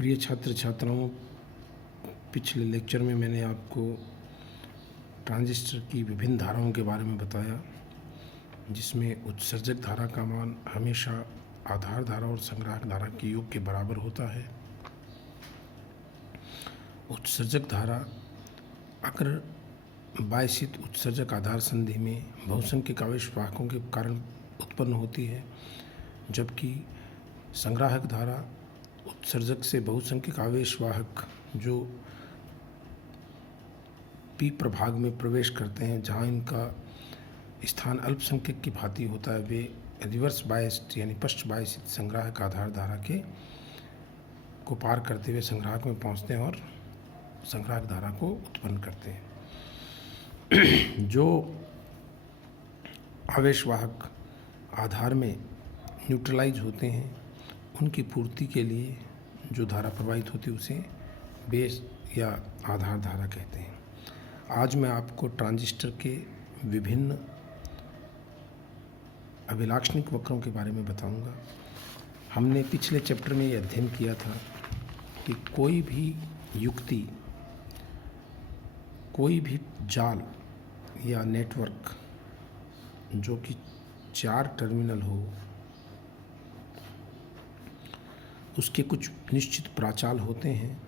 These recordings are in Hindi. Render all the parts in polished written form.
प्रिय छात्र छात्राओं, पिछले लेक्चर में मैंने आपको ट्रांजिस्टर की विभिन्न धाराओं के बारे में बताया, जिसमें उत्सर्जक धारा का मान हमेशा आधार धारा और संग्राहक धारा के योग के बराबर होता है। उत्सर्जक धारा अगर बायस्थित उत्सर्जक आधार संधि में बहुसंख्यक आवेश वाहकों के कारण उत्पन्न होती है, जबकि संग्राहक धारा उत्सर्जक से बहुसंख्यक आवेश वाहक जो पी प्रभाग में प्रवेश करते हैं, जहां इनका स्थान अल्पसंख्यक की भांति होता है, वे रिवर्स बायस्ड यानी पश्च बायस्थित संग्राहक आधार धारा के को पार करते हुए संग्राहक में पहुंचते हैं और संग्राहक धारा को उत्पन्न करते हैं। जो आवेश वाहक आधार में न्यूट्रलाइज होते हैं, उनकी पूर्ति के लिए जो धारा प्रवाहित होती है उसे बेस या आधार धारा कहते हैं। आज मैं आपको ट्रांजिस्टर के विभिन्न अभिलाक्षणिक वक्रों के बारे में बताऊंगा। हमने पिछले चैप्टर में ये अध्ययन किया था कि कोई भी युक्ति, कोई भी जाल या नेटवर्क जो कि 4 टर्मिनल हो, उसके कुछ निश्चित प्राचाल होते हैं,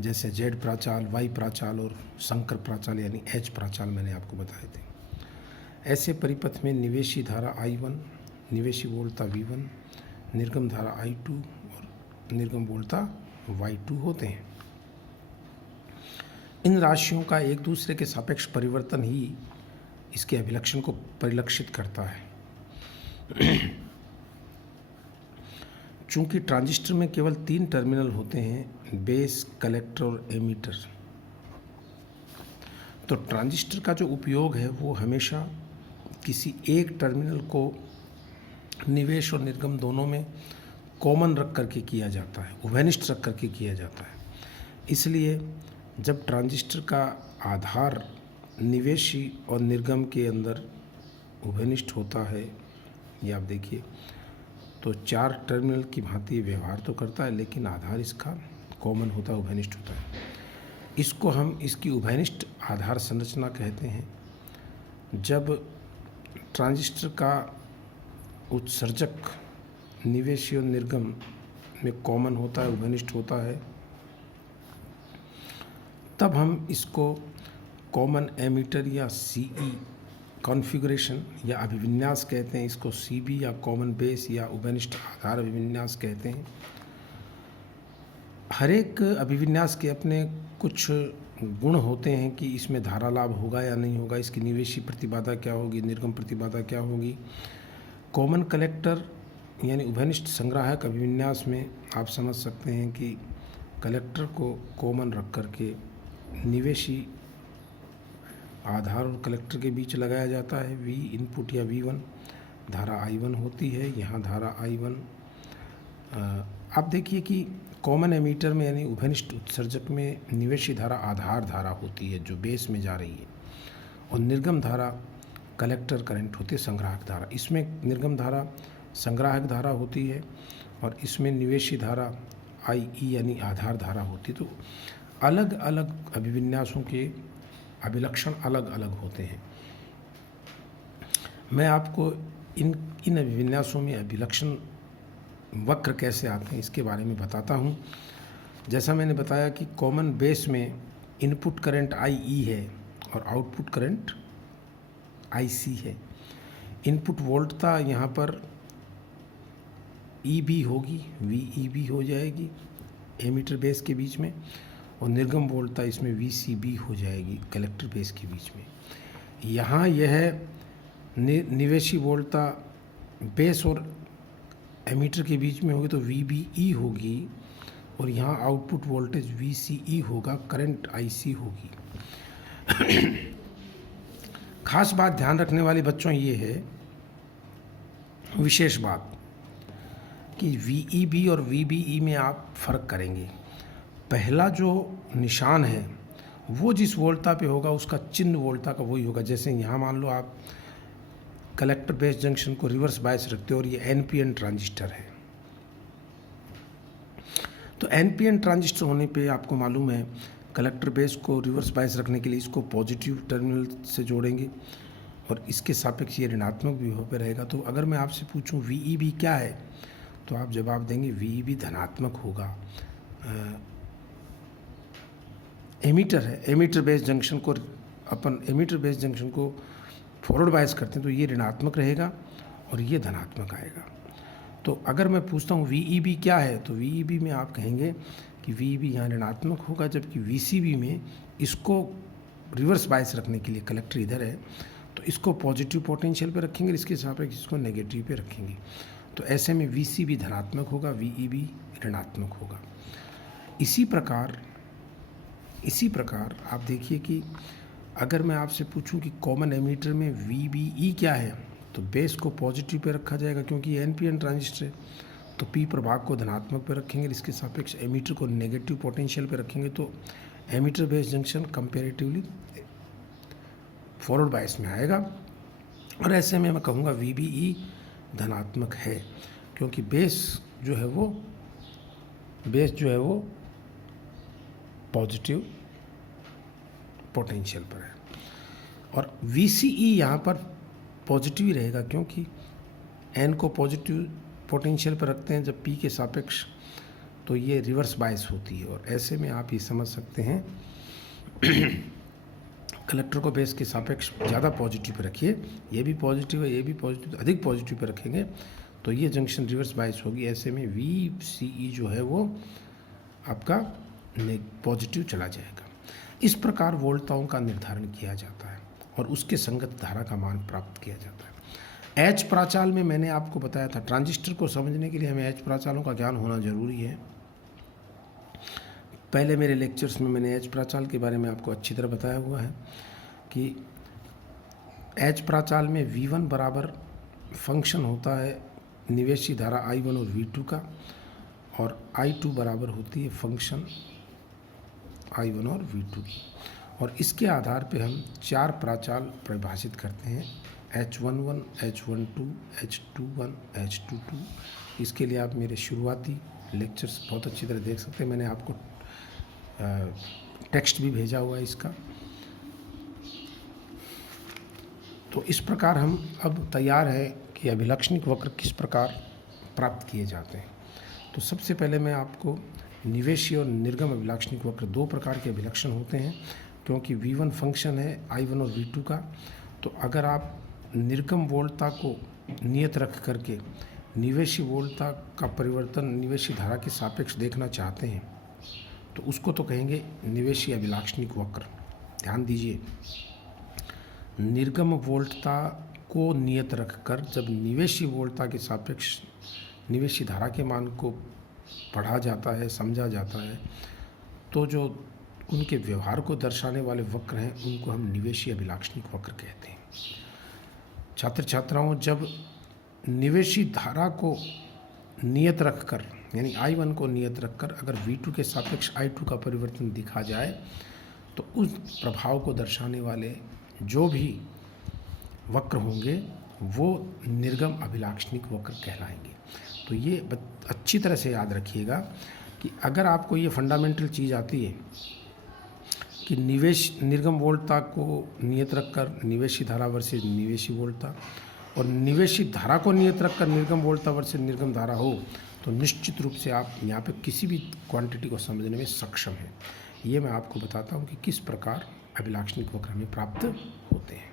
जैसे जेड प्राचाल, वाई प्राचाल और संकर प्राचाल यानी एच प्राचाल मैंने आपको बताए थे। ऐसे परिपथ में निवेशी धारा I1, निवेशी वोल्टता V1, निर्गम धारा I2 और निर्गम वोल्टता Y2 होते हैं। इन राशियों का एक दूसरे के सापेक्ष परिवर्तन ही इसके अभिलक्षण को परिलक्षित करता है। चूंकि ट्रांजिस्टर में केवल 3 टर्मिनल होते हैं, बेस, कलेक्टर और एमीटर, तो ट्रांजिस्टर का जो उपयोग है वो हमेशा किसी एक टर्मिनल को निवेश और निर्गम दोनों में कॉमन रख करके किया जाता है, उभयनिष्ठ रख करके किया जाता है। इसलिए जब ट्रांजिस्टर का आधार निवेशी और निर्गम के अंदर उभयनिष्ठ होता है, ये आप देखिए, तो 4 टर्मिनल की भांति व्यवहार तो करता है, लेकिन आधार इसका कॉमन होता है, उभयनिष्ठ होता है। इसको हम इसकी उभयनिष्ठ आधार संरचना कहते हैं। जब ट्रांजिस्टर का उत्सर्जक निवेशी और निर्गम में कॉमन होता है, उभयनिष्ठ होता है, तब हम इसको कॉमन एमीटर या सीई कॉन्फ़िगरेशन या अभिविन्यास कहते हैं। इसको सीबी या कॉमन बेस या उभयनिष्ठ आधार अभिविन्यास कहते हैं। हर एक अभिविन्यास के अपने कुछ गुण होते हैं कि इसमें धारा लाभ होगा या नहीं होगा, इसकी निवेशी प्रतिबाधा क्या होगी, निर्गम प्रतिबाधा क्या होगी। कॉमन कलेक्टर यानी उभयनिष्ठ संग्राहक अभिविन्यास में आप समझ सकते हैं कि कलेक्टर को कॉमन रख करके निवेशी आधार और कलेक्टर के बीच लगाया जाता है। V इनपुट या V1 धारा I1 होती है, यहाँ धारा I1। आप देखिए कि कॉमन एमीटर में यानी उभयनिष्ठ उत्सर्जक में निवेशी धारा आधार धारा होती है जो बेस में जा रही है, और निर्गम धारा कलेक्टर करंट होती है, संग्राहक धारा। इसमें निर्गम धारा संग्राहक धारा होती है और इसमें निवेशी धारा IE यानी आधार धारा होती है। तो अलग अलग अभिविन्यासों के अभिलक्षण अलग अलग होते हैं। मैं आपको इन अभिविन्यासों में अभिलक्षण वक्र कैसे आते हैं इसके बारे में बताता हूँ। जैसा मैंने बताया कि कॉमन बेस में इनपुट करंट IE है और आउटपुट करंट IC है। इनपुट वोल्टता यहाँ पर EB होगी, VEB हो जाएगी एमीटर बेस के बीच में, और निर्गम वोल्टता इसमें VCB हो जाएगी कलेक्टर बेस के बीच में। यहाँ यह निवेशी वोल्टता बेस और एमीटर के बीच में होगी तो VBE होगी, और यहाँ आउटपुट वोल्टेज VCE होगा, करंट IC होगी। खास बात ध्यान रखने वाले बच्चों ये है, विशेष बात, कि VEB और VBE में आप फर्क करेंगे। पहला जो निशान है वो जिस वोल्टता पे होगा उसका चिन्ह वोल्टता का वही होगा। जैसे यहाँ मान लो आप कलेक्टर बेस जंक्शन को रिवर्स बायस रखते हो और ये NPN ट्रांजिस्टर है, तो एनपीएन ट्रांजिस्टर होने पे आपको मालूम है कलेक्टर बेस को रिवर्स बायस रखने के लिए इसको पॉजिटिव टर्मिनल से जोड़ेंगे और इसके सापेक्ष ये ऋणात्मक विभव पे रहेगा। तो अगर मैं आपसे पूछूं VEB क्या है तो आप जवाब देंगे VEB धनात्मक होगा। एमीटर है, एमीटर बेस जंक्शन को अपन एमीटर बेस जंक्शन को फॉरवर्ड बायस करते हैं तो ये ऋणात्मक रहेगा और ये धनात्मक आएगा। तो अगर मैं पूछता हूँ VEB क्या है तो VEB में आप कहेंगे कि VEB यहाँ ऋणात्मक होगा, जबकि VCB में इसको रिवर्स बायस रखने के लिए कलेक्टर इधर है तो इसको पॉजिटिव पोटेंशियल पे रखेंगे, इसके सापेक्ष इसको नेगेटिव पे रखेंगे। तो ऐसे में VCB धनात्मक होगा, VEB ऋणात्मक होगा। इसी प्रकार आप देखिए कि अगर मैं आपसे पूछूं कि कॉमन एमीटर में VBE क्या है तो बेस को पॉजिटिव पे रखा जाएगा क्योंकि ये NPN ट्रांजिस्टर है, तो P प्रभाग को धनात्मक पे रखेंगे, इसके सापेक्ष एमीटर को नेगेटिव पोटेंशियल पे रखेंगे तो emitter base junction comparatively forward bias में आएगा। और ऐसे में मैं कहूँगा VBE धनात्मक है क्योंकि बेस जो है वो पॉजिटिव पोटेंशियल पर है। और VCE यहाँ पर पॉजिटिव ही रहेगा क्योंकि N को पॉजिटिव पोटेंशियल पर रखते हैं जब P के सापेक्ष, तो ये रिवर्स बायस होती है। और ऐसे में आप ये समझ सकते हैं कलेक्टर को बेस के सापेक्ष ज़्यादा पॉजिटिव पे रखिए, ये भी पॉजिटिव है, ये भी पॉजिटिव, अधिक पॉजिटिव पे रखेंगे तो ये जंक्शन रिवर्स बायस होगी। ऐसे में VCE जो है वो आपका पॉजिटिव चला जाएगा। इस प्रकार वोल्टताओं का निर्धारण किया जाता है और उसके संगत धारा का मान प्राप्त किया जाता है। H प्राचाल में मैंने आपको बताया था, ट्रांजिस्टर को समझने के लिए हमें H प्राचालों का ज्ञान होना जरूरी है। पहले मेरे लेक्चर्स में मैंने H प्राचाल के बारे में आपको अच्छी तरह बताया हुआ है कि H प्राचाल में V1 बराबर फंक्शन होता है निवेशी धारा I1 और V2 का, और I2 बराबर होती है फंक्शन I1 और V2 की। और इसके आधार पे हम 4 प्राचाल परिभाषित करते हैं, H11, H12, H21, H22। इसके लिए आप मेरे शुरुआती लेक्चर्स बहुत अच्छी तरह देख सकते हैं, मैंने आपको टेक्स्ट भी भेजा हुआ है इसका। तो इस प्रकार हम अब तैयार है कि अभिलक्षणिक वक्र किस प्रकार प्राप्त किए जाते हैं। तो सबसे पहले मैं आपको निवेशी और निर्गम अभिलाक्षणिक वक्र, 2 प्रकार के अभिलक्षण होते हैं क्योंकि V1 फंक्शन है I1 और V2 का। तो अगर आप निर्गम वोल्टता को नियत रख करके निवेशी वोल्टता का परिवर्तन निवेशी धारा के सापेक्ष देखना चाहते हैं तो उसको तो कहेंगे निवेशी अभिलाक्षणिक वक्र। ध्यान दीजिए, निर्गम वोल्टता को नियत रखकर जब निवेशी वोल्टता के सापेक्ष निवेशी धारा के मान को पढ़ा जाता है, समझा जाता है, तो जो उनके व्यवहार को दर्शाने वाले वक्र हैं उनको हम निवेशी अभिलाक्षणिक वक्र कहते हैं। छात्र छात्राओं, जब निवेशी धारा को नियत रखकर यानी I1 को नियत रखकर अगर V2 के सापेक्ष I2 का परिवर्तन दिखा जाए तो उस प्रभाव को दर्शाने वाले जो भी वक्र होंगे वो निर्गम अभिलाक्षणिक वक्र कहलाएंगे। तो ये अच्छी तरह से याद रखिएगा कि अगर आपको ये फंडामेंटल चीज़ आती है कि निर्गम वोल्टता को नियत रखकर निवेशी धारा वर्सेस निवेशी वोल्टता और निवेशी धारा को नियत रखकर निर्गम वोल्टता वर्सेस निर्गम धारा हो तो निश्चित रूप से आप यहाँ पे किसी भी क्वांटिटी को समझने में सक्षम हैं। ये मैं आपको बताता हूँ कि किस प्रकार अभिलाक्षणिक वक्र हमें प्राप्त होते हैं।